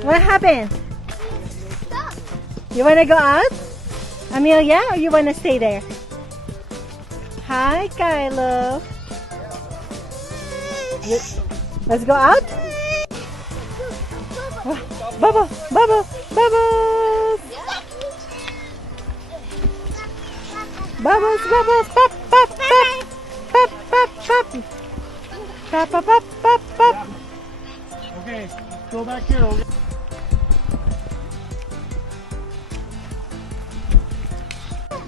What happened? You wanna go out? Amelia, or you wanna stay there? Hi, Kylo. Let's go out. Bubble, bubble, bubbles. Bubbles, bubbles, pop, pop, pop, pop, pop, pop, pop, pop, pop, pop, pop. Okay, go back here. Okay.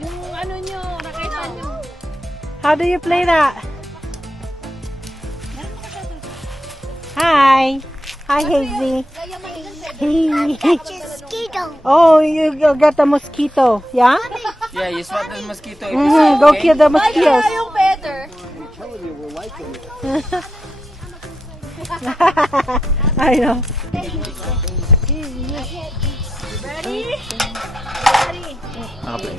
Yung ano nyo, raketan nyo. How do you play that? Hi. Hi, Hazy. Hey. Oh, you got the mosquito, yeah? Yeah, you swat the mosquito. Go kill the mosquitoes. Yung better. I know. Ready? Ready? Okay.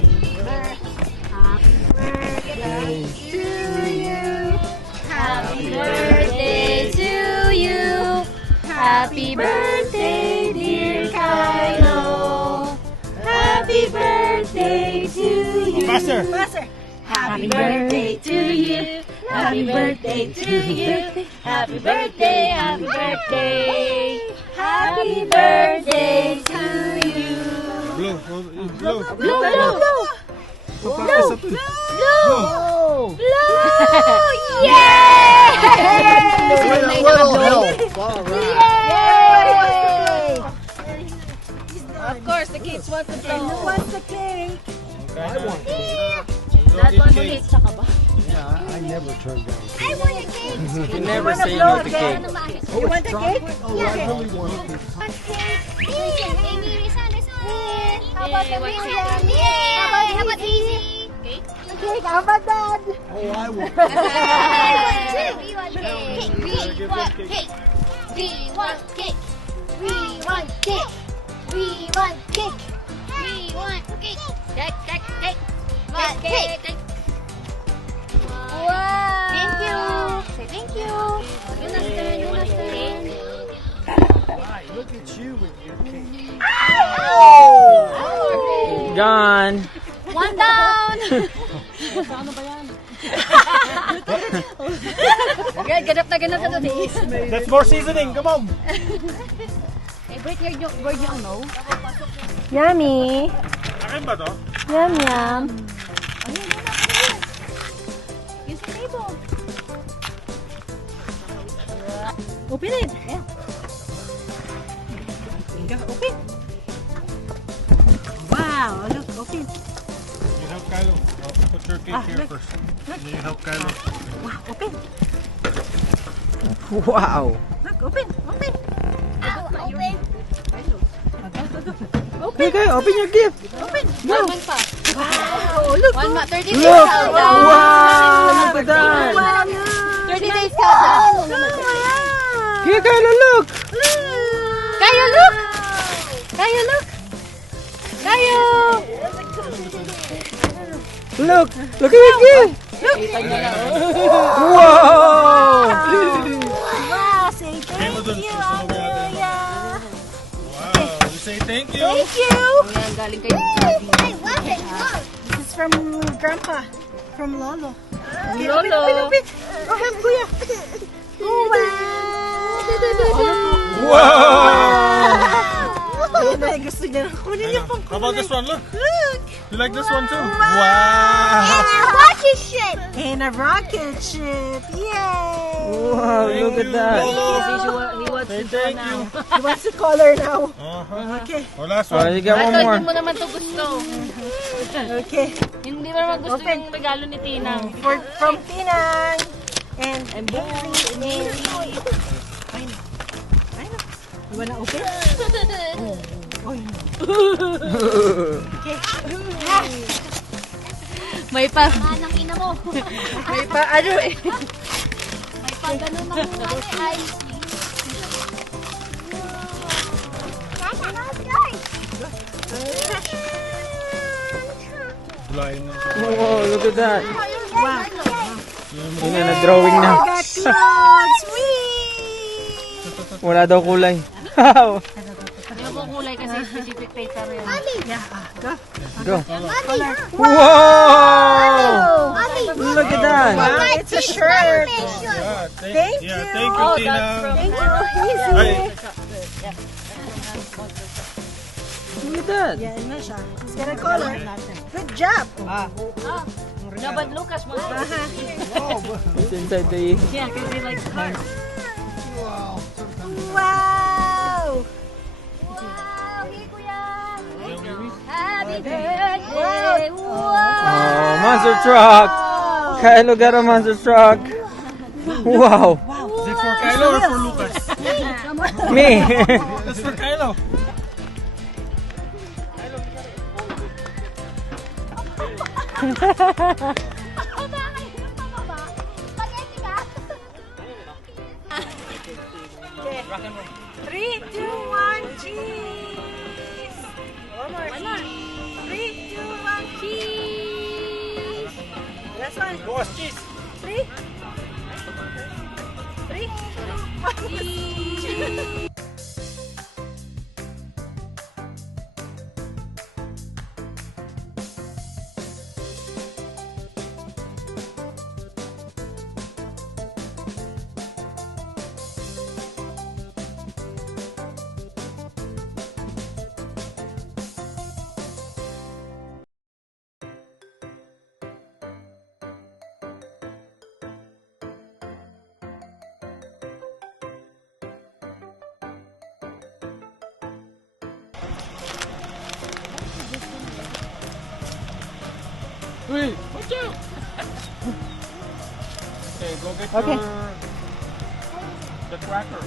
Happy birthday to you. Happy birthday, dear Kylo. Happy birthday to you. Faster. Happy birthday to you. Happy birthday to you. Happy birthday, happy birthday. Happy birthday to you. Blue. Blue. Blue, blue, blue. Blue. Blue. Yay! Yay! Of course, the kids want to blow. Who wants the cake? I want That one will hit sa kaba. Yeah, I never turn down. I want a cake. You never say no to cake. You want the cake? Oh, I really want it. How about the How about easy? Cake, how about that? Oh, I want it. We want cake. We want cake. We want cake. We want cake. We want cake. We want cake. Cake, cake, cake. Want cake. Wow. Thank you. Say thank you. Yuna's turn. Yuna's turn. Look at you with your cake. Gone. One down. Ganap na today. That's more seasoning. Come on. Eh, break your ano? Yummy. Akin ba to? Yum, yum. Use the table. Open it. Yeah. Open. Wow, look, open. You help Kylo. I'll put your cake here look. first. You help Kylo. Wow, open. Wow. Look, open, open. Okay, open your gift. One pa. Wow, look. One ma. 30 days Look. countdown. Wow. Look at that. Wow, 30 days countdown. Here, Kylo, look. Kayo, look! Kayo, look! Kayo! Look. Look at your gift. Wow. Wow, say Hey, thank madun. you, Gusto mo ba natin? Amelia. Wow. You say thank you. Thank you. Ayan, galing kayo. This is from Grandpa, from Lolo. Okay, Lolo. Open. Go ahead, Kuya. Oh, wow. Wow. Ayun na, gusto niya. Kunin niya pang How about this one? Look. Look. You like this one too? Wow. Rocket ship! And a rocket ship. Yay. Wow, look at that. He wants Say thank you. He wants to color now. Okay. Oh, last Oh, one. you got one more. Hindi mo naman to gusto. Okay. Hindi mo naman gusto yung regalo ni Tina. From Tinang. And Bailey. You wanna open? May pa. Manang ina mo. May pa, ano eh. May pa ganun ng ay. Blind. Wow, look at that. Wow. Yun na, nag-drawing na. I got clothes. Whee! Wala daw kulay. Wow. specific paper yun. Yeah, go. Go. Color. Whoa! Look at that. Wow, it's a shirt. Yeah, Thank you. thank you, Tina. Thank you. Easy. Hey. Look at that. Yeah, na siya. It's got a color. Good job. No, but Lucas wants it. It's inside the... Yeah, because he likes cars. Wow. Wow, hey kuya. Happy birthday. Wow. Oh, monster truck. Kylo got a monster truck. Wow. Is it for Kylo or for Lucas? Me. That's for Kylo. Three, two, one, cheese. One more. 3, 2, 1, cheese. Last one. Lucas, cheese. 3, 3, 2, 1, cheese. Wait, watch out. Okay, go get Okay. the cracker.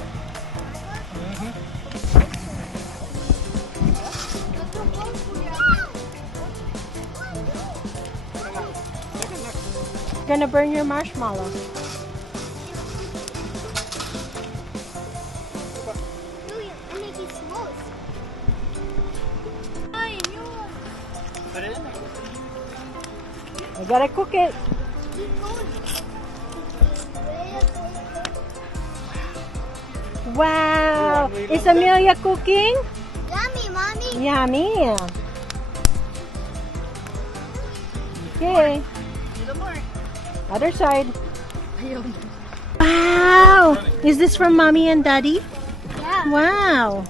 Gonna burn your marshmallow. I gotta cook it. Wow! Is Amelia cooking? Yummy, mommy. Yummy. Okay. Other side. Wow! Is this from mommy and daddy? Yeah. Wow.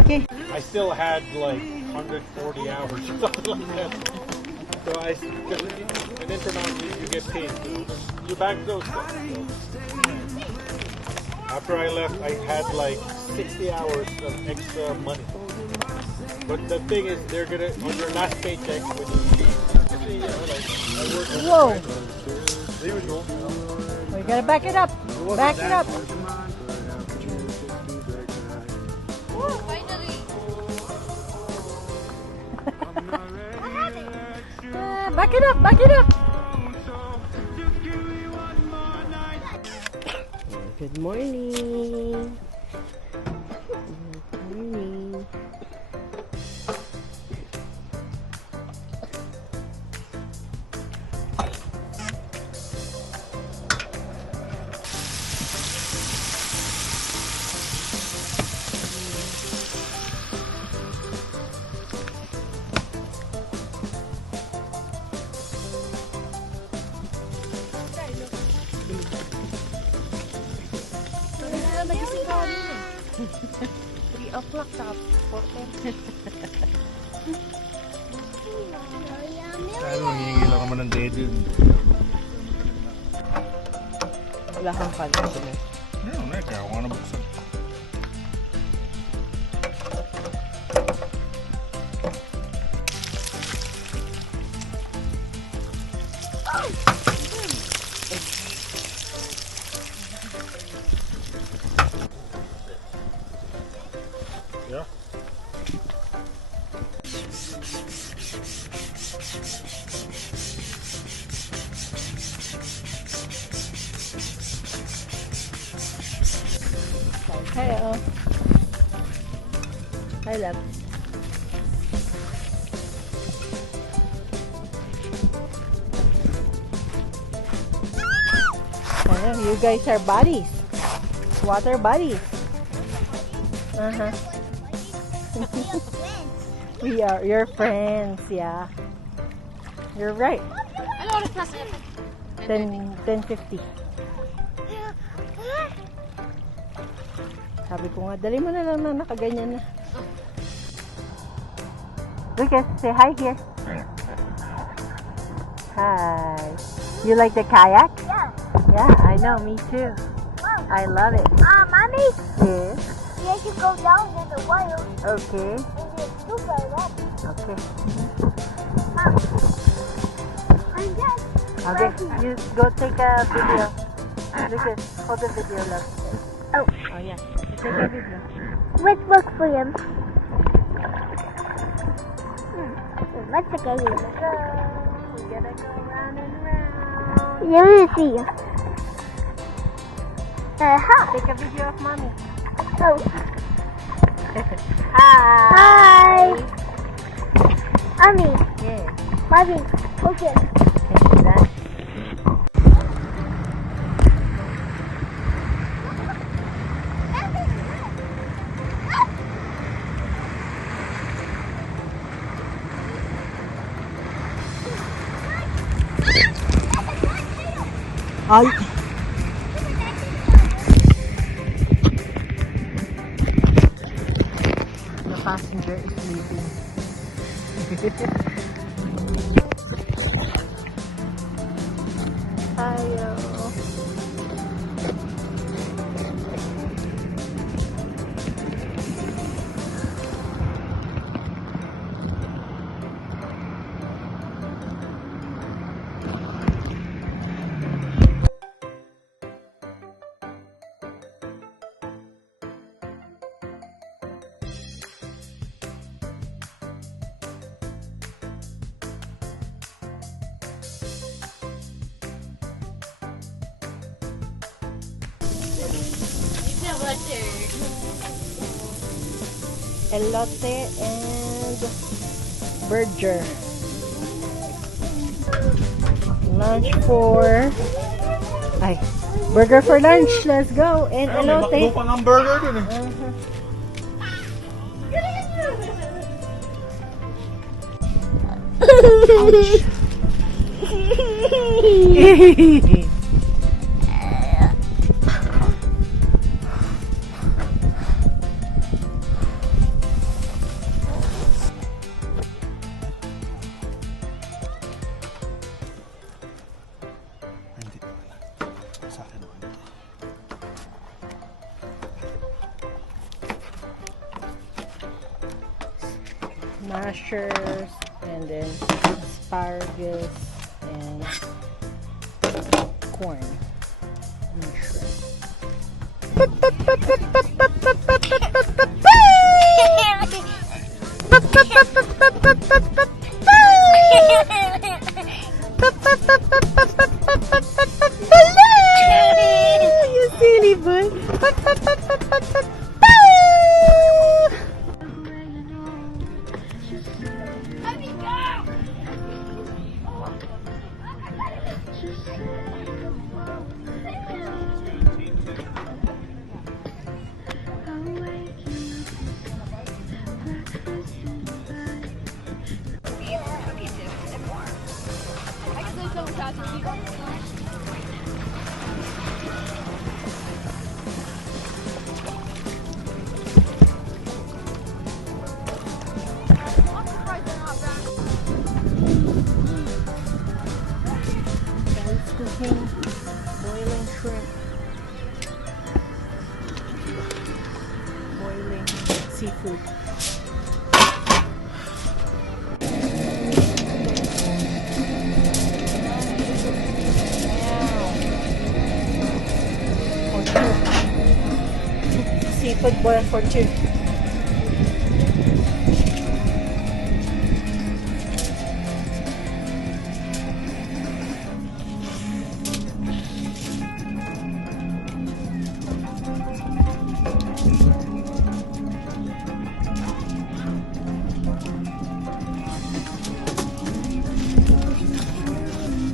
Okay. I still had like 140 hours or something like that. So and then from now you get paid. You back those stuff. After I left, I had like 60 hours of extra money. But the thing is, they're gonna on your last paycheck when you like I work. Whoa. The usual. We gotta back it up. Back it up. Finally. Back it up. Back it up. Good morning. Good morning. Nagising ka rin eh. 3 o'clock sa 4:10. Ano, hihingi lang naman ng dedo. Wala kang pala. Meron na, kaya ako nga nabuksan. Yeah. Hello. Hi, love. You guys are buddies. Water buddies. Uh-huh. We are your friends, yeah. You're right. Ano oras na sir? 10:50. Sabi ko nga, dali mo na lang na nakaganyan na. Lucas, say hi here. Hi. You like the kayak? Yeah. Yeah, I know, me too. I love it. Mommy, Yes. you have to go down in the water Okay. and get super up. Okay. I'm dead. Okay. You go take a video. Lucas, hold the video, love. Oh. Oh yeah. Take a video. Let's look for him. Let's look at him. Go. We gotta go round and round. Let me see. Hi. Take a video of mommy. Oh. Hi. Hi. Mommy. Yeah. Mommy. Okay. See that? Ay. The passenger is sleeping. Ayo. Elote and burger. Lunch for... Ay, burger for lunch. Let's go. And elote. May maklo ang burger dun eh. Mashers and then asparagus and corn and shrimp. You silly boy. Cooking boiling shrimp, boiling seafood. For two. Seafood boil for two.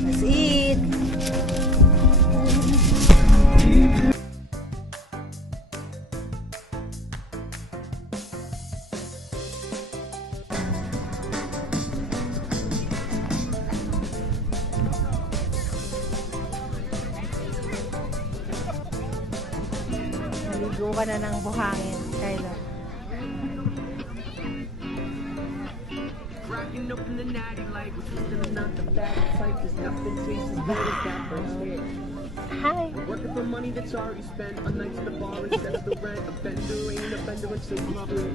Let's eat. Subukan na ng buhangin, Kylo. Cracking open the natty light, which is still not the bad fight. There's nothing tastes as good as that first hit. Hi. Working for money that's already spent on nights at the bar instead of the rent. A bender ain't a bender until you do.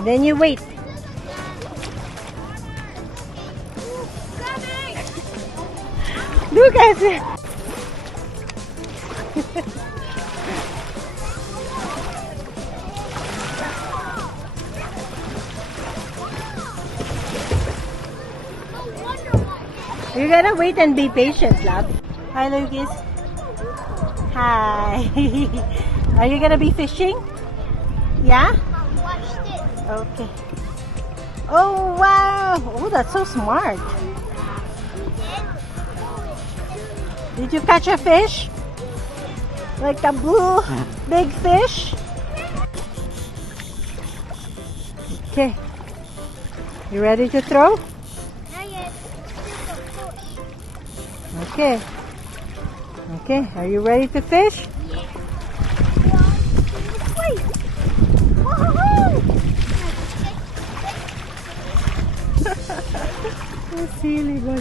And then you wait. Lucas! You gotta wait and be patient, love. Hi, Lucas. Hi. Are you gonna be fishing? Yeah? Watch this. Okay. Oh, wow. Oh, that's so smart. Did you catch a fish? Like a blue big fish? Okay. You ready to throw? Not yet. Okay. Okay. Are you ready to fish? Wait. Woohoo! So silly boy.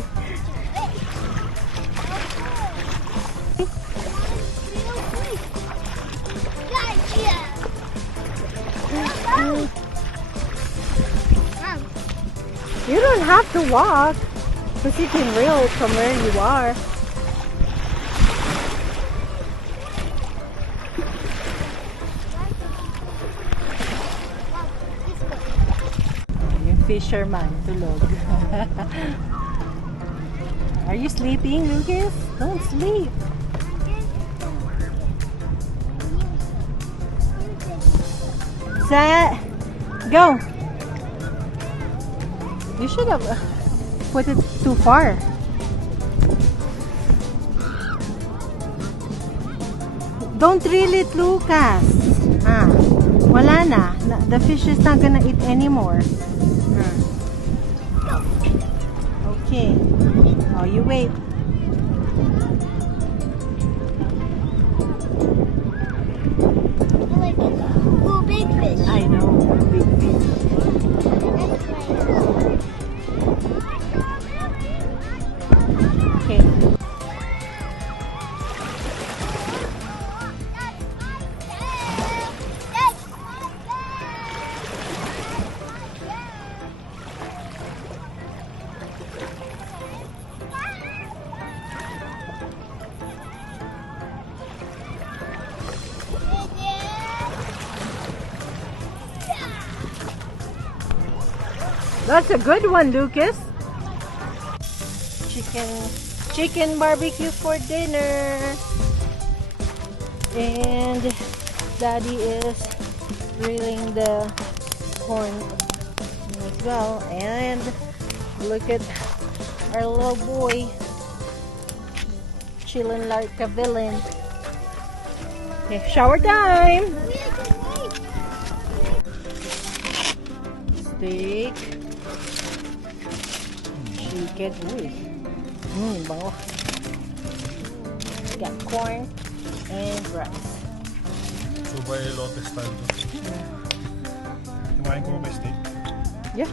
Gotcha. You don't have to walk, because you can reel it from where you are. Yung fisherman, tulog. Are you sleeping, Lucas? Don't sleep. Set, go. You should have put it too far. Don't reel it, Lucas. Ah, wala na. The fish is not gonna eat anymore. Okay. Oh, you wait. Oh, big fish. I know, big fish. Okay. That's a good one, Lucas. Chicken barbecue for dinner. And Daddy is grilling the corn as well. And look at our little boy chilling like a villain. Okay, shower time. Steak. Chicken. Uy. Bango. Got corn and rice. So by lotus style. Kumain ko ba steak? Yeah.